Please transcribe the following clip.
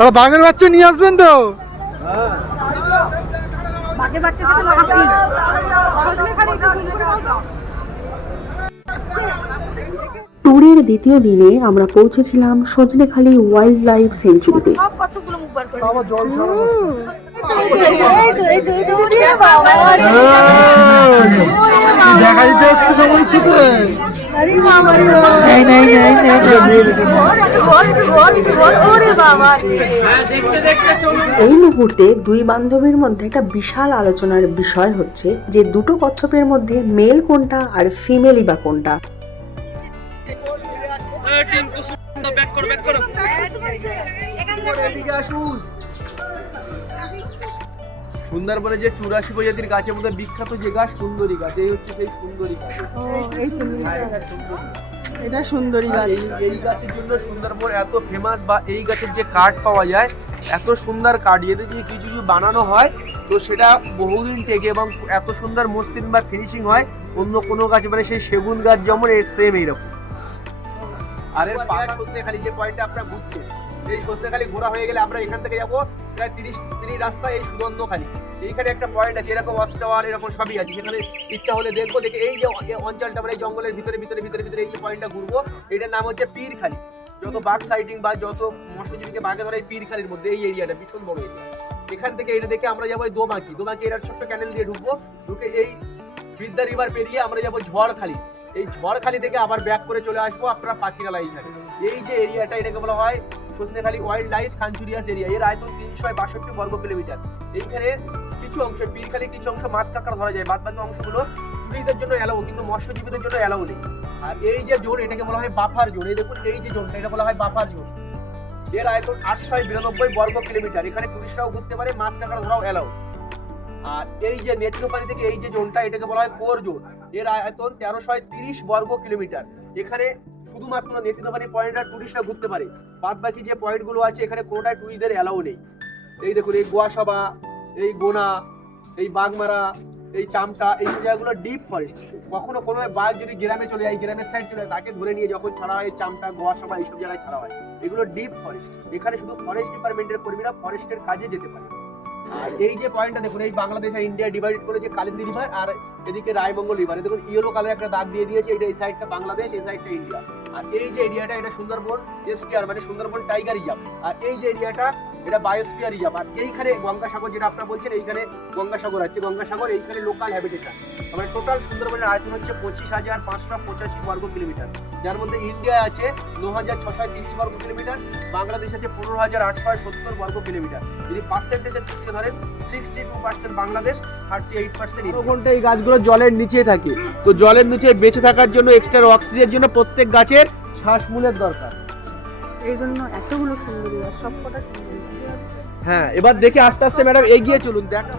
তাহলে বাঘের বাচ্চা নিয়ে আসবেন তো? ট্যুরের দ্বিতীয় দিনে আমরা পৌঁছেছিলাম সজনেখালি ওয়াইল্ড লাইফ সেঞ্চুরিতে। এই মুহূর্তে দুই বান্ধবীর মধ্যে একটা বিশাল আলোচনার বিষয় হচ্ছে যে দুটো কচ্ছপের মধ্যে মেল কোনটা আর ফিমেলই বা কোনটা। সুন্দরবনে যে 84 প্রজাতির গাছের মধ্যে বিখ্যাত যে গাছ সুন্দরী গাছ, এই হচ্ছে সেই সুন্দরী গাছ। এটা সুন্দরী গাছ। এই গাছের জন্য সুন্দরবন এত ফেমাস, বা এই গাছের যে কাঠ পাওয়া যায় এত সুন্দর কাঠ, এতে যদি কিছু কিছু বানানো হয় তো সেটা বহুদিন টেকে এবং এত সুন্দর মসৃণ বা ফিনিশিং হয় অন্য কোনো গাছ, মানে সেই সেগুন গাছ যেমন এর সেম এইরকম। আর এর পাহাড় সজনেখালি যে পয়েন্টটা আপনারা ঘুরছেন, এই সজনেখালি ঘোরা হয়ে গেলে আমরা এখান থেকে যাবো প্রায় 30 মিনিট রাস্তা এই সুগন্ধখালি। এইখানে একটা পয়েন্ট আছে, এরকম ওয়াচ টাওয়ার এরকম সবই আছে, সেখানে ইচ্ছা হলে দেখবো। দেখে এই যে অঞ্চলটা মানে এই জঙ্গলের ভিতরে ভিতরে ভিতরে ভিতরে এই যে পয়েন্টটা ঘুরবো, এটার নাম হচ্ছে পীরখালি। যত বাঘ সাইটিং বা যত মৎস্যজীবীকে বাঘে ধরে এই পীরখালির মধ্যে এই এরিয়াটা ভীষণ বড় এরিয়া। এখান থেকে এটা দেখে আমরা যাবো দোবাঁকি। এর ছোট্ট ক্যানেল দিয়ে ঢুকবো, ঢুকে এই বিদ্যা রিভার পেরিয়ে আমরা যাবো ঝড়খালি। এই ঝড়খালি থেকে আবার ব্যাক করে চলে আসবো আপনারা পাখিরালা। এইখানে এই যে এরিয়াটা, এটাকে বলা হয় সজনেখালি ওয়াইল্ড লাইফ স্যাঞ্চুরিয়াস এরিয়া। এর আয়তন 362 বর্গ কিলোমিটার। এইখানে কিছু অংশ পীরখালি, কিছু অংশ মাছ কাঁকড়া ধরা যায়, বাদ বাকি অংশগুলো টুরিস্টদের জন্য এলাও, কিন্তু মৎস্যজীবীদের জন্য এলাও নেই। আর এই যে জোন, এটাকে বলা হয় বাফার জোন। এই দেখুন এই যে জোনটা, এটা বলা হয় বাফার জোন। এর আয়তন 892 বর্গ কিলোমিটার। এখানে টুরিস্টরাও ঘুরতে পারে, মাছ কাঁকড়া ধরাও এলাও। আর এই যে নেত্রপানি থেকে এই যে জোনটা, এটাকে বলা হয় কোর জোন। এর আয়তন 1330 বর্গ কিলোমিটার। এখানে শুধুমাত্র নেত্রপানি পয়েন্টটা টুরিস্টরা ঘুরতে পারে, বাদ বাকি যে পয়েন্টগুলো আছে এখানে কোনোটাই টুরিস্টদের এলাও নেই। এই দেখুন এই গোয়াসভা, এই গোনা, এই বাগমারা, এই চামটা, এই জায়গাগুলো ডিপ ফরেস্ট। কখনো কোনো বাঘ যদি গ্রামে চলে যায়, গ্রামের সাইড চলে যায়, তাকে ধরে নিয়ে যখন ছাড়া হয় চামটা, গোয়াসভা এইসব জায়গায় ছাড়া হয়। এগুলো ডিপ ফরেস্ট। এখানে শুধু ফরেস্ট ডিপার্টমেন্টের কর্মীরা ফরেস্টের কাজে যেতে পারে। আর এই যে পয়েন্টটা দেখুন, এই বাংলাদেশ আর ইন্ডিয়া ডিভাইড করেছে কালিন্দী রিভার আর এদিকে রায়মঙ্গল রিভার। দেখুন ইয়েলো কালার একটা দাগ দিয়ে দিয়েছে, এটা এই সাইডটা বাংলাদেশ, এই সাইডটা ইন্ডিয়া। আর এই যে এরিয়াটা, এটা সুন্দরবন এসটিআর মানে সুন্দরবন টাইগার রিজার্ভ। আর এই যে এরিয়াটা, এটা বায়োস্ফিয়ার রিজার্ভ। আর এইখানে গঙ্গাসাগর, যেটা আপনারা বলছেন, এইখানে গঙ্গাসাগর আছে। গঙ্গাসাগর এইখানে লোকাল হ্যাবিটেশন। মানে টোটাল সুন্দরবনের আয়তন হচ্ছে 25,585 বর্গ কিলোমিটার, যার মধ্যে ইন্ডিয়া আছে 9,630 বর্গ কিলোমিটার, বাংলাদেশ আছে 15,870 বর্গ কিলোমিটার। যদি পার্সেন্টেজের দিকে ধরেন 62% বাংলাদেশ, 38% ঘন্টা এই গাছগুলো জলের নিচে থাকে। তো জলের নিচে বেঁচে থাকার জন্য, এক্সট্রা অক্সিজেনের জন্য প্রত্যেক গাছের শ্বাসমূলের দরকার। এই জন্য এতগুলো সুন্দরী গাছ, সবকটা সুন্দরী। হ্যাঁ, এবার দেখে আস্তে আস্তে ম্যাডাম এগিয়ে চলুন। দেখা